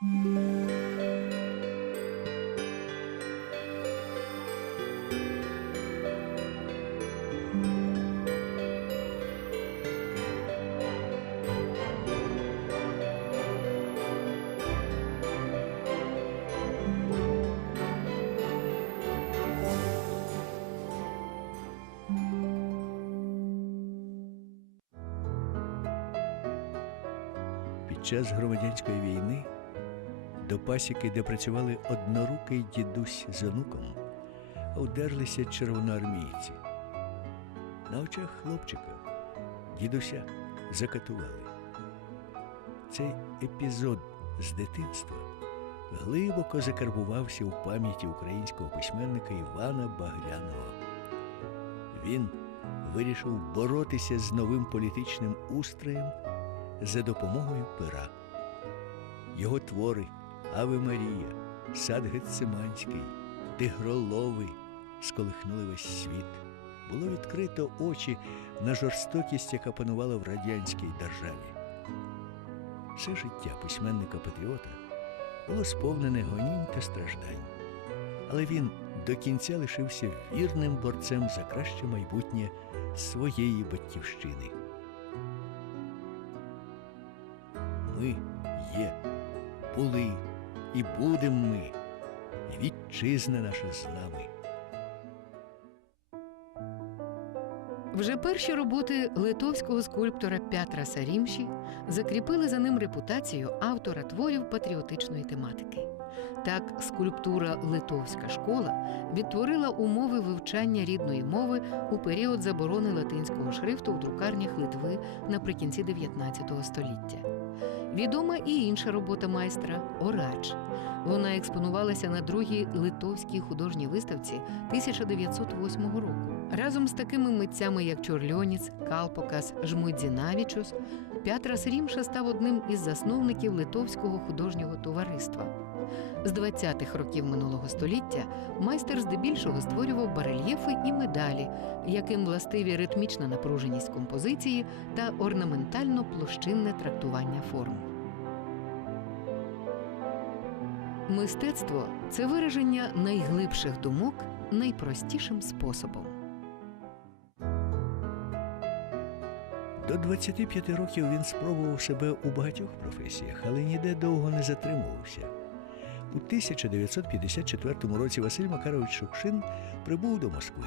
Під час громадянської війни до пасіки, де працювали однорукий дідусь з онуком, одерлися червоноармійці. На очах хлопчика дідуся закатували. Цей епізод з дитинства глибоко закарбувався у пам'яті українського письменника Івана Багряного. Він вирішив боротися з новим політичним устроєм за допомогою пера. Його твори Аве Марія, Сад Гециманський, Тигролови сколихнули весь світ. Було відкрито очі на жорстокість, яка панувала в радянській державі. Все життя письменника патріота було сповнене гонінь та страждань. Але він до кінця лишився вірним борцем за краще майбутнє своєї батьківщини. Ми є, були і будемо ми, і вітчизна наша з нами. Вже перші роботи литовського скульптора Пятра Сарімші закріпили за ним репутацію автора творів патріотичної тематики. Так, скульптура Литовська школа відтворила умови вивчання рідної мови у період заборони латинського шрифту в друкарнях Литви наприкінці 19 століття. Відома і інша робота майстра Орач. Вона експонувалася на другій литовській художній виставці 1908 року. Разом з такими митцями, як Чорльоніц, Калпокас, Жмудзінавічус, Пятрас Рімша став одним із засновників Литовського художнього товариства. З 20-х років минулого століття майстер здебільшого створював барельєфи і медалі, яким властиві ритмічна напруженість композиції та орнаментально-площинне трактування форм. Мистецтво це вираження найглибших думок найпростішим способом. До 25 років він спробував себе у багатьох професіях, але ніде довго не затримувався. У 1954 році Василь Макарович Шукшин прибув до Москви.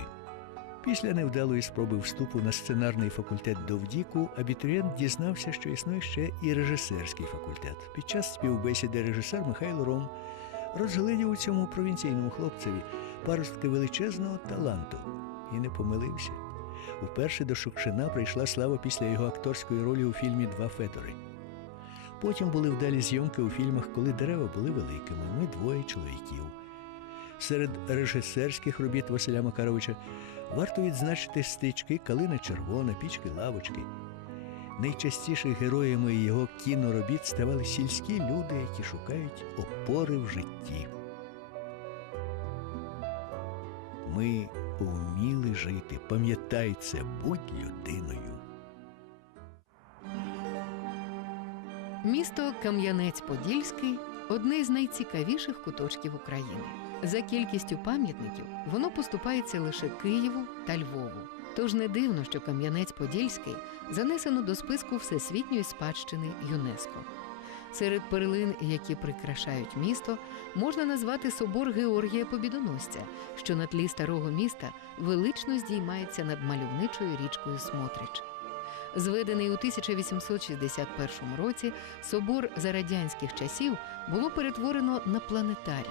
Після невдалої спроби вступу на сценарний факультет Довдіку абітурієнт дізнався, що існує ще і режисерський факультет. Під час співбесіди режисер Михайло Ром розглядів у цьому провінційному хлопцеві паростки величезного таланту і не помилився. Уперше до Шукшина прийшла слава після його акторської ролі у фільмі Два Федори. Потім були вдалі зйомки у фільмах, коли дерева були великими. Ми двоє чоловіків. Серед режисерських робіт Василя Макаровича варто відзначити стрічки Калина червона, пічки лавочки. Найчастіше героями його кіноробіт ставали сільські люди, які шукають опори в житті. Ми вміли жити. Пам'ятай це, будь людиною. Місто Кам'янець-Подільський одне з найцікавіших куточків України. За кількістю пам'ятників воно поступається лише Києву та Львову. Тож не дивно, що Кам'янець-Подільський занесено до списку Всесвітньої спадщини ЮНЕСКО. Серед перлин, які прикрашають місто, можна назвати собор Георгія Побідоносця, що на тлі старого міста велично здіймається над мальовничою річкою Смотрич. Зведений у 1861 році, собор за радянських часів було перетворено на планетарій.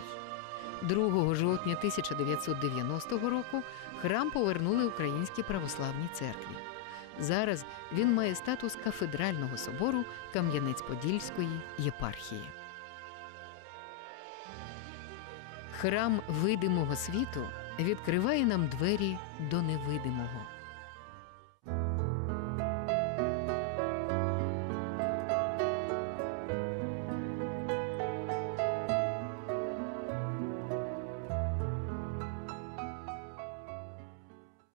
2 жовтня 1990 року храм повернули Українській православній церкві. Зараз він має статус кафедрального собору Кам'янець-Подільської єпархії. Храм видимого світу відкриває нам двері до невидимого.